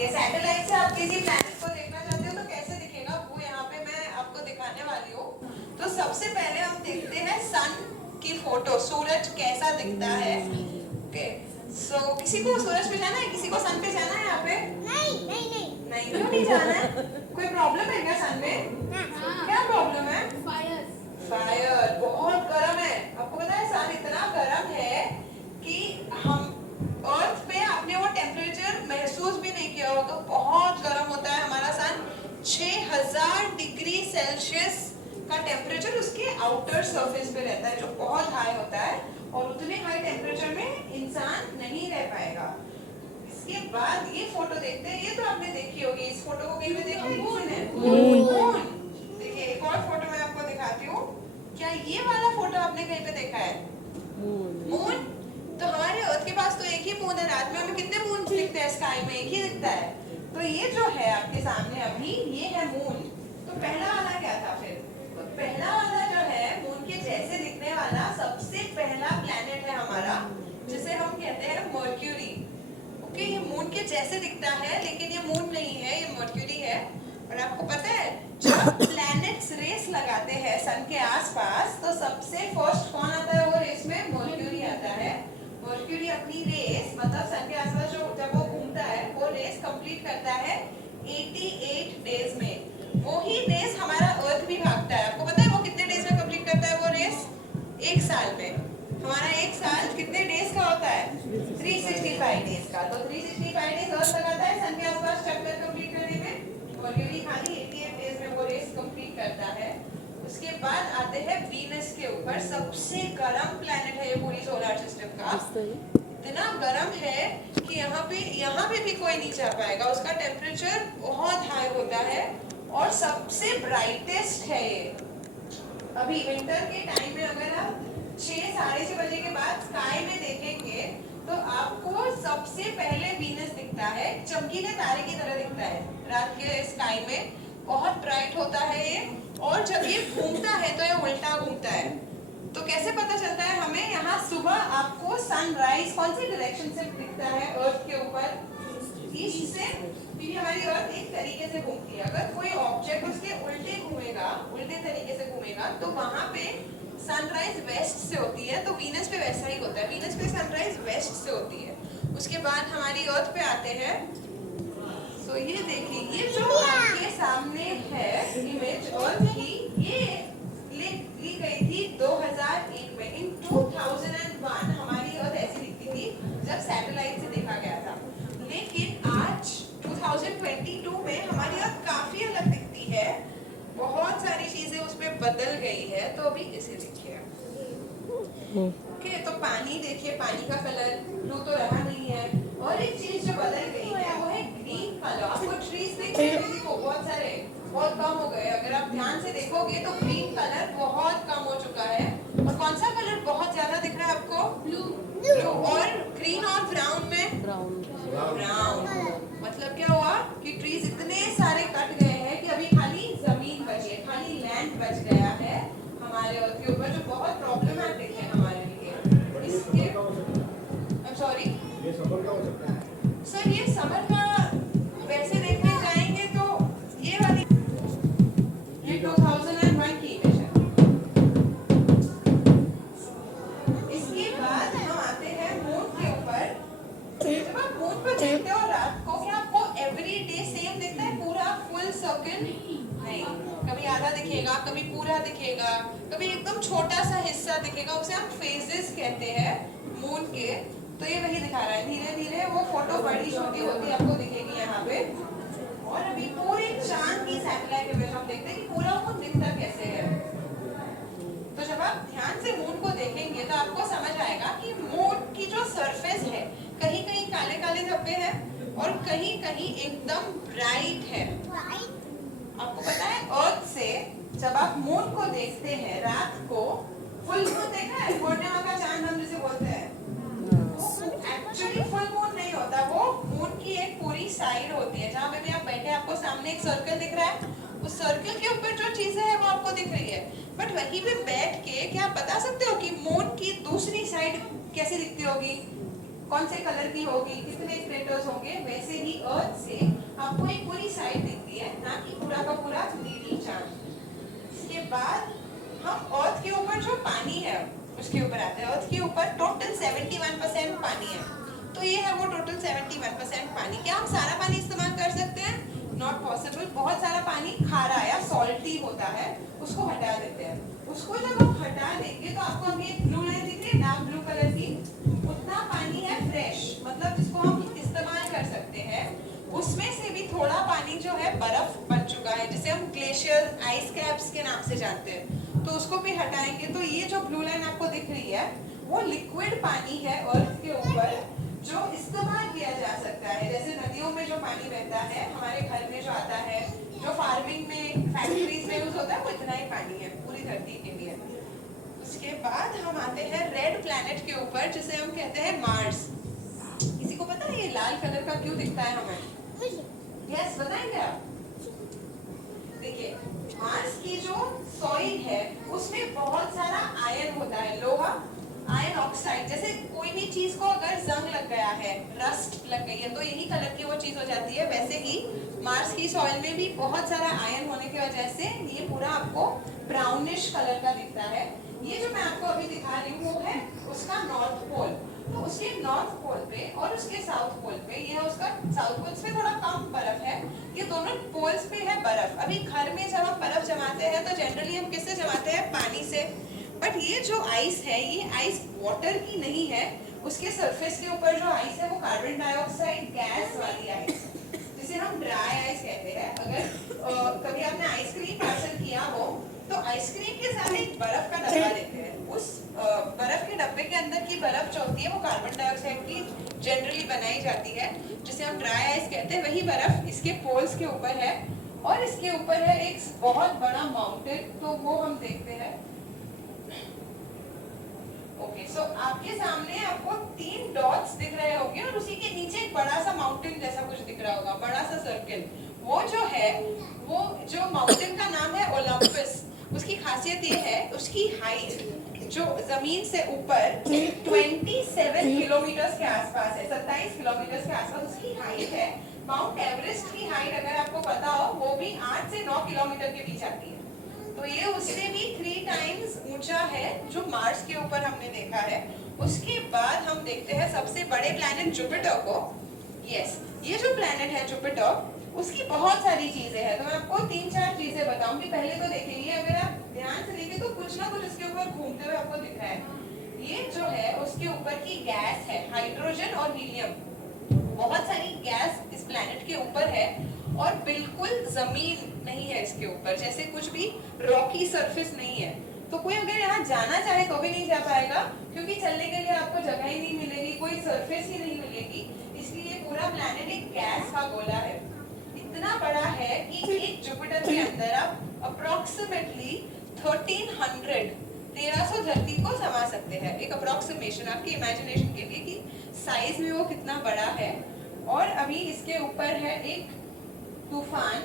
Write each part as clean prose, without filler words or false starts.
है। सैटेलाइट से आप किसी प्लैनेट को देखना चाहते हो तो कैसे दिखेगा वो यहाँ पे मैं आपको दिखाने वाली हूँ। तो सबसे पहले हम देखते हैं सन की फोटो, सूरज कैसा दिखता है। ओके, सो किसी को सूरज पे जाना है, किसी को सन पे जाना है यहाँ पे? नहीं, क्यों नहीं जाना है? कोई प्रॉब्लम है क्या सन में? क्या प्रॉब्लम है? फायर बहुत गर्म है। आपको पता है सन इतना गर्म है कि हम अर्थ पे आपने वो टेम्परेचर महसूस भी नहीं किया होगा। तो बहुत गर्म होता है हमारा सन। 6000 डिग्री सेल्सियस का टेम्परेचर उसके आउटर सरफेस पे रहता है, जो बहुत हाई होता है, और उतने हाई टेम्परेचर में इंसान नहीं रह पाएगा। इसके बाद ये फोटो देखते हैं, ये तो आपने देखी होगी। इस फोटो को कहीं पे देखा है किसी ने? मून। देखिए एक और फोटो मैं आपको दिखाती हूँ। क्या ये वाला फोटो आपने कहीं पे देखा है? मून। तो हमारे अर्थ के पास तो एक ही मून है। रात में हमें कितने मून दिखते हैं स्काई में? एक ही दिखता है। तो ये जो है आपके सामने अभी, ये है मून। तो पहला वाला क्या था फिर? तो पहला वाला जो है मून के जैसे दिखने वाला सबसे पहला प्लैनेट है हमारा, जिसे हम कहते हैं मर्क्यूरी। ओके, ये मून के जैसे दिखता है लेकिन ये मून नहीं है, ये मर्क्यूरी है। और आपको पता है जब प्लैनेट्स रेस लगाते हैं सन के आसपास तो सबसे फर्स्ट कौन आता है वो रेस में? मर्क्यूरी आता है। मर्क्यूरी अपनी रेस मतलब सन के आसपास जो जब वो घूमता है वो रेस कंप्लीट करता है 88 डेज में। वो ही रेस हमारा अर्थ भी भागता है। आपको पता है वो कितने डेज में कंप्लीट करता है वो रेस? एक साल में। हमारा एक साल कितने डेज का होता है? 365 डेज का। तो 365 डेज अर्थ लगाता है सन के आसपास चक्कर कंप्लीट करने में। मर्क्यूरी खाली 88 डेज में वो रेस कंप्लीट करता है। उसके बाद आते हैं वीनस के ऊपर। सबसे गर्म प्लैनेट है ये पूरी सोलर सिस्टम का। इतना गर्म है कि यहाँ पे भी कोई नहीं जा पाएगा। उसका टेम्परेचर बहुत हाई होता है और सबसे ब्राइटेस्ट है ये। अभी विंटर के टाइम में अगर आप 6 साढ़े 6 बजे के बाद स्काई में देखेंगे तो आपको सबसे पहले वीनस दिखता है। चमकीले तारे की तरह दिखता है रात के स्काई में। बहुत ब्राइट होता है ये, और जब ये घूमता है तो ये उल्टा घूमता है। तो कैसे पता चलता है हमें? यहाँ सुबह आपको सनराइज कौन सी डायरेक्शन से दिखता है अर्थ के ऊपर? ईस्ट से। क्योंकि हमारी अर्थ एक तरीके से घूमती है। अगर कोई ऑब्जेक्ट उसके उल्टे घूमेगा, उल्टे तरीके से घूमेगा, तो वहां पे सनराइज वेस्ट से होती है। तो वीनस पे वैसा ही होता है। वीनस पे सनराइज वेस्ट से होती है। उसके बाद हमारी अर्थ पे आते हैं। तो ये देखिए, ये जो आपके सामने है इमेज अर्थ की, ये ली गई थी 2001 में। इन 2001 हमारी अर्थ ऐसी दिखती थी जब सैटेलाइट से देखा गया था। लेकिन आज 2022 में हमारी अर्थ काफी अलग दिखती है। बहुत सारी चीजें उस पर बदल गई है। तो अभी इसे देखिए। ओके, तो पानी देखिए, पानी का कलर ब्लू तो रहा नहीं है। और एक चीज जो बदल गई है वो है ग्रीन कलर। आपको ट्रीज देखिए, बहुत सारे, बहुत कम हो गए। अगर आप ध्यान से देखोगे तो ग्रीन कलर बहुत कम हो चुका है। और कौन सा कलर बहुत ज्यादा दिख रहा है आपको? ब्लू। और ग्रीन और ब्राउन में? ब्राउन। मतलब क्या हुआ कि ट्रीज इतने सारे कट गए हैं कि अभी खाली जमीन बची है, खाली लैंड बच गया है हमारे अर्थ के ऊपर, जो बहुत प्रॉब्लमैटिक है हमारे लिए। इसके सॉरी सर, ये समर का वैसे देखने जाएंगे तो ये वाली 2001 की इमेज है। इसके बाद हम आते हैं मून के ऊपर। जब आप मून पर देखते हो रात को, क्या आपको एवरी डे सेम दिखता है? पूरा फुल सर्कल नहीं, कभी आधा दिखेगा, कभी पूरा दिखेगा, कभी एकदम छोटा सा हिस्सा दिखेगा। उसे हम फेजेस कहते हैं मून के। तो ये वही दिखा रहा है। धीरे धीरे वो फोटो बड़ी छोटी होती आपको दिखेगी यहाँ पे। और अभी पूरे चांद की सैटेलाइट इमेज हम देखते हैं कि पूरा मून दिखता कैसे है। तो जब आप ध्यान से मून को देखेंगे तो आपको समझ आएगा कि मून की जो सरफेस है, कहीं कहीं काले काले धब्बे हैं और कहीं कहीं एकदम ब्राइट है। आपको पता है अर्थ से जब आप मून को देखते हैं रात को, फुल मून देखा है? पूर्णिमा का चांद हम जिसे बोलते हैं। एक्चुअली फुल मून नहीं होता, वो मून की एक पूरी साइड होती है। जहाँ पे भी आप बैठे, आपको सामने एक सर्कल दिख रहा है, उस सर्कल के ऊपर जो चीजें हैं वो आपको दिख रही है। बट वहीं पे बैठ के क्या आप बता सकते हो कि मून की दूसरी साइड कैसी दिखती होगी? कौन से कलर की होगी? कितने क्रेटर्स होंगे? वैसे ही अर्थ से आपको एक पूरी साइड दिखती है, ना कि पूरा का पूरा नीली चांद। इसके बाद हम अर्थ के ऊपर जो पानी है उसके ऊपर आते हैं। अर्थ के ऊपर टोटल 71% पानी है, तो ये है वो टोटल 71% पानी। क्या हम सारा पानी इस्तेमाल कर सकते हैं? Not possible. बहुत सारा पानी खारा या सॉल्टी होता है, उसको हटा देते हैं। उसको जब हम हटा देंगे तो आपको अभी एक ब्लू लाइन दिख रही है, डार्क ब्लू कलर की, उतना पानी है फ्रेश, मतलब जिसको हम इस्तेमाल कर सकते हैं। उसमें से भी थोड़ा पानी जो है बर्फ बन चुका है, जिसे हम ग्लेशियर आइस कैप्स के नाम से जानते हैं, तो उसको भी हटाएंगे। तो ये जो ब्लू लाइन आपको दिख रही है वो लिक्विड पानी है अर्थ के ऊपर, जो इस्तेमाल किया जा सकता है। जैसे नदियों में जो पानी बहता है, हमारे घर में जो आता है, जो फार्मिंग में फैक्ट्रीज में यूज होता है, वो इतना ही पानी है पूरी धरती के लिए। उसके बाद हम आते हैं रेड प्लैनेट के ऊपर, जिसे हम कहते हैं मार्स। किसी को पता है ये लाल कलर का क्यों दिखता है हमें? यस, बताएंगे आप? देखिए, मार्स की जो सॉइल है उसमें बहुत सारा आयरन होता है, लोहा, आयरन ऑक्साइड। जैसे कोई भी चीज को अगर जंग लग गया है, रस्ट लग गई है, तो यही कलर की वो चीज हो जाती है। वैसे ही मार्स की सॉइल में भी बहुत सारा आयरन होने की वजह से ये पूरा आपको ब्राउनिश कलर का दिखता है। ये जो मैं आपको अभी दिखा रही हूँ वो है उसका नॉर्थ पोल। तो उसके नॉर्थ पोल पे और उसके साउथ पोल पे, ये है उसका साउथ पोल पे थोड़ा कम बर्फ है, ये दोनों पोल्स पे है बर्फ। अभी घर में जब हम बर्फ जमाते हैं तो जनरली हम किससे जमाते हैं? पानी से। बट ये जो आइस है, ये आइस वाटर की नहीं है। उसके सरफेस के ऊपर जो आइस है वो कार्बन डाइऑक्साइड गैस वाली आइस, जिसे हम ड्राई आइस कहते हैं। अगर कभी आपने आइसक्रीम पार्सल किया हो तो आइसक्रीम के साथ एक बर्फ का डब्बा देते हैं। उस बर्फ के डब्बे के अंदर की बर्फ जो होती है वो कार्बन डाइऑक्साइड की जनरली बनाई जाती है, जिसे हम ड्राई आइस कहते हैं। वही बर्फ इसके पोल्स के ऊपर है, और इसके ऊपर है एक बहुत बड़ा माउंटेन, तो वो हम देखते हैं। ओके, सो आपके सामने आपको 3 डॉट्स दिख रहे होंगे और उसी के नीचे एक बड़ा सा माउंटेन जैसा कुछ दिख रहा होगा, बड़ा सा सर्कल। वो जो है, वो जो माउंटेन का नाम है ओलंपस। उसकी खासियत ये है, उसकी हाइट जो जमीन से ऊपर 27 किलोमीटर के आसपास है, 27 किलोमीटर के आसपास उसकी हाइट है। माउंट एवरेस्ट की हाइट अगर आपको पता हो, वो भी 8 से 9 किलोमीटर के बीच आती है। तो ये उससे भी 3 टाइम्स ऊंचा है, जो मार्स के ऊपर हमने देखा है। उसके बाद हम देखते हैं सबसे बड़े प्लैनेट जुपिटर को। यस, ये जो प्लैनेट है जुपिटर, उसकी बहुत सारी चीजें हैं। तो मैं आपको 3-4 चीजें बताऊंगी। पहले तो देखेंगे, अगर आप ध्यान से देखें तो कुछ ना कुछ इसके ऊपर घूमते हुए आपको दिख रहा है। ये जो है उसके ऊपर की गैस है, हाइड्रोजन और हीलियम। बहुत सारी गैस इस प्लैनेट के ऊपर है, और बिल्कुल जमीन नहीं है इसके ऊपर, जैसे कुछ भी रॉकी सरफेस नहीं है। तो कोई अगर यहाँ जाना चाहे तो भी नहीं जा पाएगा, क्योंकि चलने के लिए आपको जगह ही नहीं मिलेगी, कोई सरफेस ही नहीं मिलेगी। इसलिए पूरा प्लैनेट एक गैस का गोला है। इतना बड़ा है कि एक जुपिटर के अंदर आप अप्रोक्सीमेटली 1300 धरती को समा सकते हैं। एक अप्रोक्सीमेशन आपकी इमेजिनेशन के लिए कि साइज में वो कितना बड़ा है। और अभी इसके ऊपर है एक तूफान,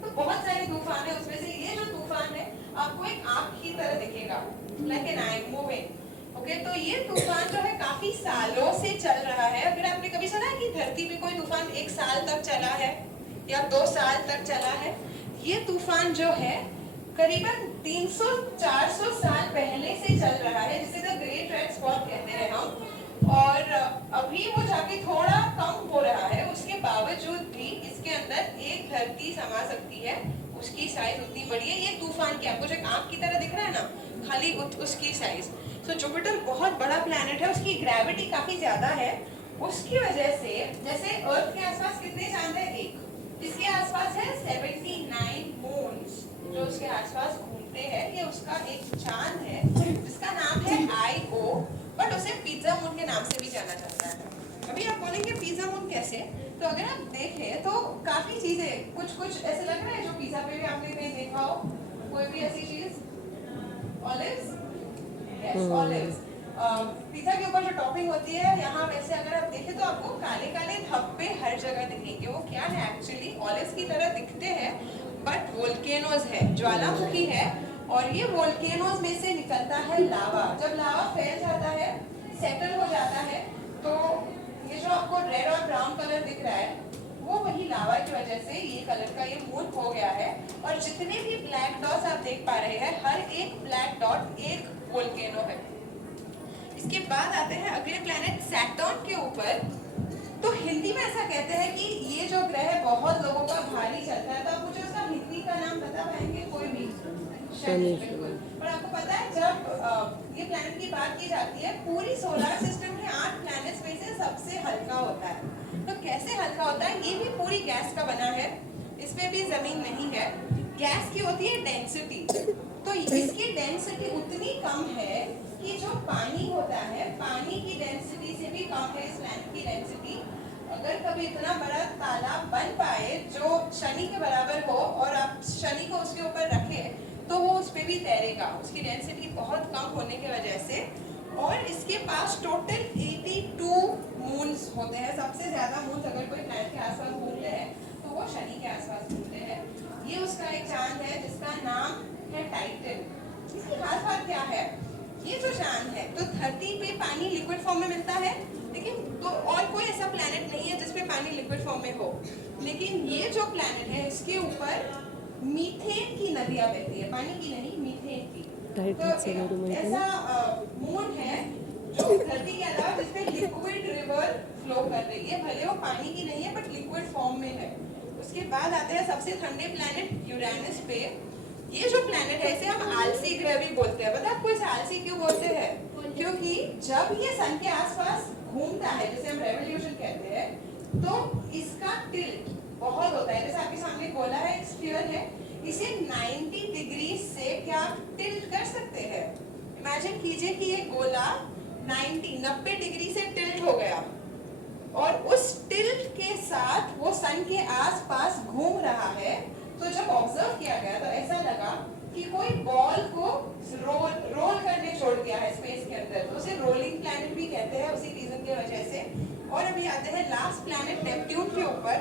तो बहुत सारे तूफान है, उसमें से ये जो तूफान है आपको एक आंख की तरह दिखेगा, like an I moving. Okay, तो ये तूफान जो है काफी सालों से चल रहा है। अगर आपने कभी सुना है कि धरती में कोई तूफान 1 साल तक चला है या 2 साल तक चला है, ये तूफान जो है करीबन 300-400 साल पहले से चल रहा है, जिसे द ग्रेट रेड स्पॉट कहते हैं हम। और अभी वो जाके थोड़ा कम हो रहा है, उसके बावजूद भी इसके अंदर एक धरती समा सकती है। उसकी साइज उतनी बड़ी है। ये तूफान की आपको जो आंख की तरह दिख रहा है ना, खाली उसकी साइज। तो जुपिटर बहुत बड़ा प्लैनेट है, उसकी ग्रेविटी काफी ज्यादा है। उसकी वजह से, जैसे अर्थ के आसपास कितने चांद है? एक। इसके आसपास है 79 मून्स जो उसके आसपास घूमते हैं। ये उसका एक चांद है जिसका नाम है Io, बट उसे पिज्जा मून के नाम से भी जाना जाता है। अभी आप बोलेंगे पिज्जा मून कैसे? तो अगर आप देखें तो काफी चीजें, कुछ ऐसे लग रहा है जो पिज्जा पे भी आपने कहीं देखा हो, कोई भी ऐसी चीज? ऑलिव्स? Yes, olives. पिज्जा के ऊपर जो टॉपिंग होती है, यहाँ वैसे अगर आप देखें तो आपको काले काले धब्बे हर जगह दिखेंगे। वो क्या है? एक्चुअली ऑलिव्स की तरह दिखते हैं, बट वोल्केनोज है, ज्वालामुखी है। और ये वोल्केनोज में से निकलता है लावा। जब लावा फैल जाता है, सेटल हो जाता है, तो ये जो आपको रेड और ब्राउन कलर दिख रहा है, वो वही लावा की वजह से ये कलर का ये मून हो गया है। और जितने भी ब्लैक डॉट्स आप देख पा रहे हैं, हर एक ब्लैक डॉट एक वोल्केनो है। इसके बाद आते हैं अगले प्लैनेट सैटर्न के ऊपर। तो हिंदी में ऐसा कहते हैं कि ये जो ग्रह बहुत लोगों का भारी चलता है, तो आप मुझे उसका हिंदी का नाम बता पाएंगे कोई भी? शनि। बिल्कुल। और आपको पता है जब ये प्लैनेट की बात की जाती है, पूरी सोलर सिस्टम में 8 प्लैनेट्स में से सबसे हल्का होता है। तो कैसे हल्का होता है? ये भी पूरी गैस का बना है, इसमें भी जमीन नहीं है। गैस की होती है डेंसिटी, तो इसकी डेंसिटी उतनी कम है कि जो पानी होता है, पानी की डेंसिटी से भी कम है इस प्लैनेट की डेंसिटी। अगर कभी इतना बड़ा तालाब बन पाए जो शनि के बराबर हो और आप शनि को उसके ऊपर रखें, तो वो उस पे भी तैरेगा, उसकी डेंसिटी बहुत कम होने की वजह से। और इसके पास टोटल 82 मून्स होते हैं। सबसे ज्यादा मून्स अगर कोई प्लैनेट के आसपास घूम रहे हैं तो वो शनि के आसपास घूमते हैं। ये उसका एक चांद है जिसका नाम है टाइटन। इसकी खास बात क्या है? ये जो चांद है, तो धरती पे पानी लिक्विड फॉर्म में मिलता है, लेकिन तो और कोई ऐसा प्लैनेट नहीं है जिसपे पानी लिक्विड फॉर्म में हो। लेकिन ये जो प्लैनेट है, इसके ऊपर मीथेन की नदियां बहती है, पानी की नहीं, मीथेन की। तो ऐसा मून है जो धरती के अलावा जिसपे लिक्विड रिवर फ्लो कर रही है, भले वो पानी की नहीं है बट लिक्विड फॉर्म में है। उसके बाद आते हैं सबसे ठंडे प्लैनेट यूरेनस पे। ये जो प्लैनेट है इसे हम आलसी ग्रह भी बोलते हैं। पता है आपको इसे आलसी क्यों बोलते हैं? क्योंकि जब ये सन के आसपास घूमता है, जिसे हम रेवोल्यूशन कहते हैं, तो इसका टिल्ट बहुत होता है। जैसे आपके सामने गोला है, एक स्फीयर है, इसे 90 डिग्री से क्या टिल्ट कर सकते हैं? इमेजिन कीजिए कि ये गोला 90 डिग्री से टिल्ट हो गया और उस टिल्ट के साथ वो सन के आसपास घूम रहा है। तो जब ऑब्जर्व किया गया तो ऐसा लगा कि कोई बॉल को रोल करने छोड़ दिया है स्पेस के अंदर, तो उसे रोलिंग प्लैनेट भी कहते हैं उसी रीजन की वजह से। और अभी आते हैं लास्ट प्लैनेट नेपट्यून के ऊपर।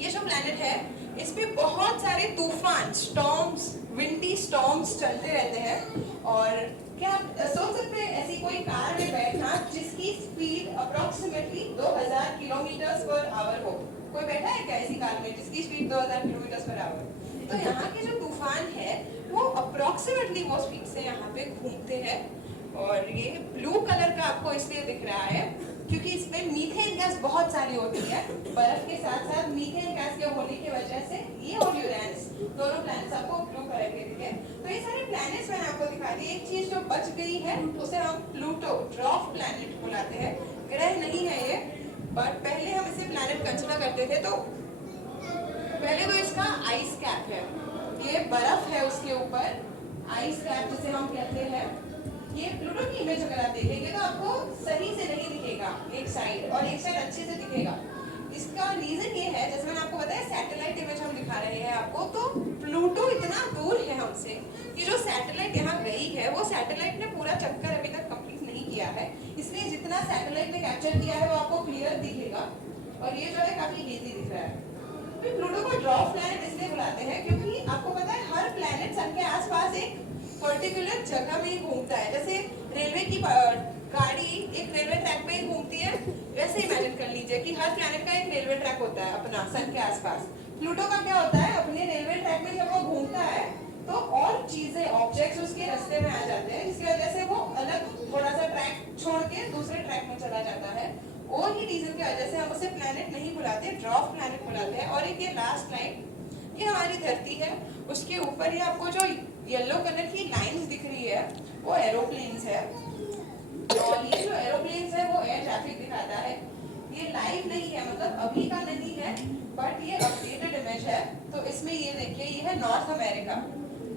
ये जो प्लैनेट है इसमें बहुत सारे तूफान, स्टॉर्म्स, विंडी स्टॉर्म्स चलते रहते हैं। और क्या आप सोच सकते हैं ऐसी कोई कार में बैठना जिसकी speed approximately 2000 kilometre per hour हो? कोई बैठा है क्या ऐसी कार में जिसकी स्पीड 2000 किलोमीटर पर आवर? तो यहाँ के जो तूफान है वो अप्रोक्सीमेटली वो स्पीड से यहाँ पे घूमते हैं। और ये ब्लू कलर का आपको इसलिए दिख रहा है क्योंकि इसमें मीथेन गैस बहुत सारी होती है। बर्फ के साथ साथ मीथेन गैस के होने की वजह से ये और यूरेनस दोनों प्लैनेट्स आपको ब्लू कलर के दिखे। तो ये सारे प्लैनेट्स मैंने आपको दिखा दिए। एक चीज जो बच गई है उसे हम प्लूटो, ड्वार्फ प्लैनेट बुलाते हैं। ग्रह नहीं है ये, बट पहले हम इसे प्लैनेट कंसीडर करते थे। तो पहले तो इसका आइस कैप है, ये बर्फ है उसके ऊपर, आइस कैप जिसे हम कहते हैं। ये प्लूटो की इमेज अगर आप देखेंगे तो आपको सही से नहीं दिखेगा एक साइड, और एक साइड अच्छे से दिखेगा। इसका रीजन ये है, जैसे मैंने आपको बताया सैटेलाइट इमेज हम दिखा रहे हैं आपको, तो प्लूटो इतना दूर है हमसे कि जो सैटेलाइट यहाँ गई है वो सैटेलाइट ने पूरा चक्कर अभी तक कंप्लीट नहीं किया है। इसलिए जितना सैटेलाइट ने कैप्चर किया है वो आपको क्लियर दिखेगा, और ये जो है काफी हेजी दिख रहा है। तो प्लूटो को ड्वार्फ प्लैनेट इसलिए बुलाते हैं क्योंकि आपको पता है हर प्लैनेट सन के आसपास एक पर्टिकुलर जगह में ही घूमता है। जैसे रेलवे की गाड़ी एक रेलवे ट्रैक पे ही घूमती है, वैसे इमेजिन कर लीजिए कि हर प्लैनेट का एक रेलवे ट्रैक होता है अपना सन के आसपास। प्लूटो का क्या होता है, अपने रेलवे ट्रैक में जब वो घूमता है तो और चीजें, ऑब्जेक्ट्स उसके रास्ते में आ जाते हैं, जिसकी वजह से वो अलग थोड़ा सा ट्रैक छोड़ के दूसरे ट्रैक में चला जाता है। और ही रीजन की वजह से हम उसे प्लैनेट नहीं बुलाते, ड्वार्फ प्लैनेट बुलाते हैं। और एक ये लास्ट लाइन, ये हमारी धरती है, उसके ऊपर ही आपको जो येलो कलर की लाइंस दिख रही है वो एरोप्लेन्स है। और ये जो एरोप्लेन्स है वो एयर ट्रैफिक दिखाता है। ये लाइव नहीं है, मतलब अभी का नहीं है, बट ये अपडेटेड इमेज है। तो इसमें ये देखिए, ये है नॉर्थ अमेरिका।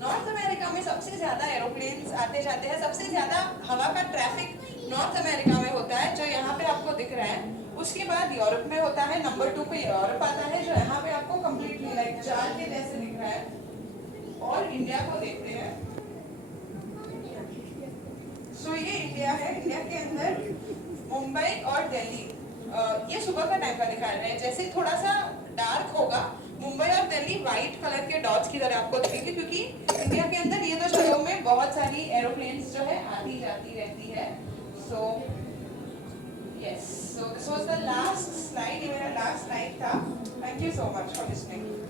नॉर्थ अमेरिका में सबसे ज्यादा एरोप्लेन्स आते जाते हैं, सबसे ज्यादा हवा का ट्रैफिक नॉर्थ अमेरिका में होता है, जो यहाँ पे आपको दिख रहा है। उसके बाद यूरोप में होता है, नंबर 2 पे यूरोप आता है, जो यहाँ पे आपको कंप्लीटली लाइक जाल के जैसे दिख रहा है। और इंडिया को देखते हैं, सो ये इंडिया है। इंडिया के अंदर मुंबई और दिल्ली, ये सुबह का टाइम का दिखा रहे हैं। जैसे थोड़ा सा डार्क होगा, मुंबई और दिल्ली व्हाइट कलर के डॉट्स की तरह आपको दिखेंगे, क्योंकि इंडिया के अंदर ये 2 शहरों में बहुत सारी एरोप्लेन्स जो है आती जाती रहती है। So yes, so this was the last slide, ये मेरा लास्ट स्लाइड था। Thank you so much for listening.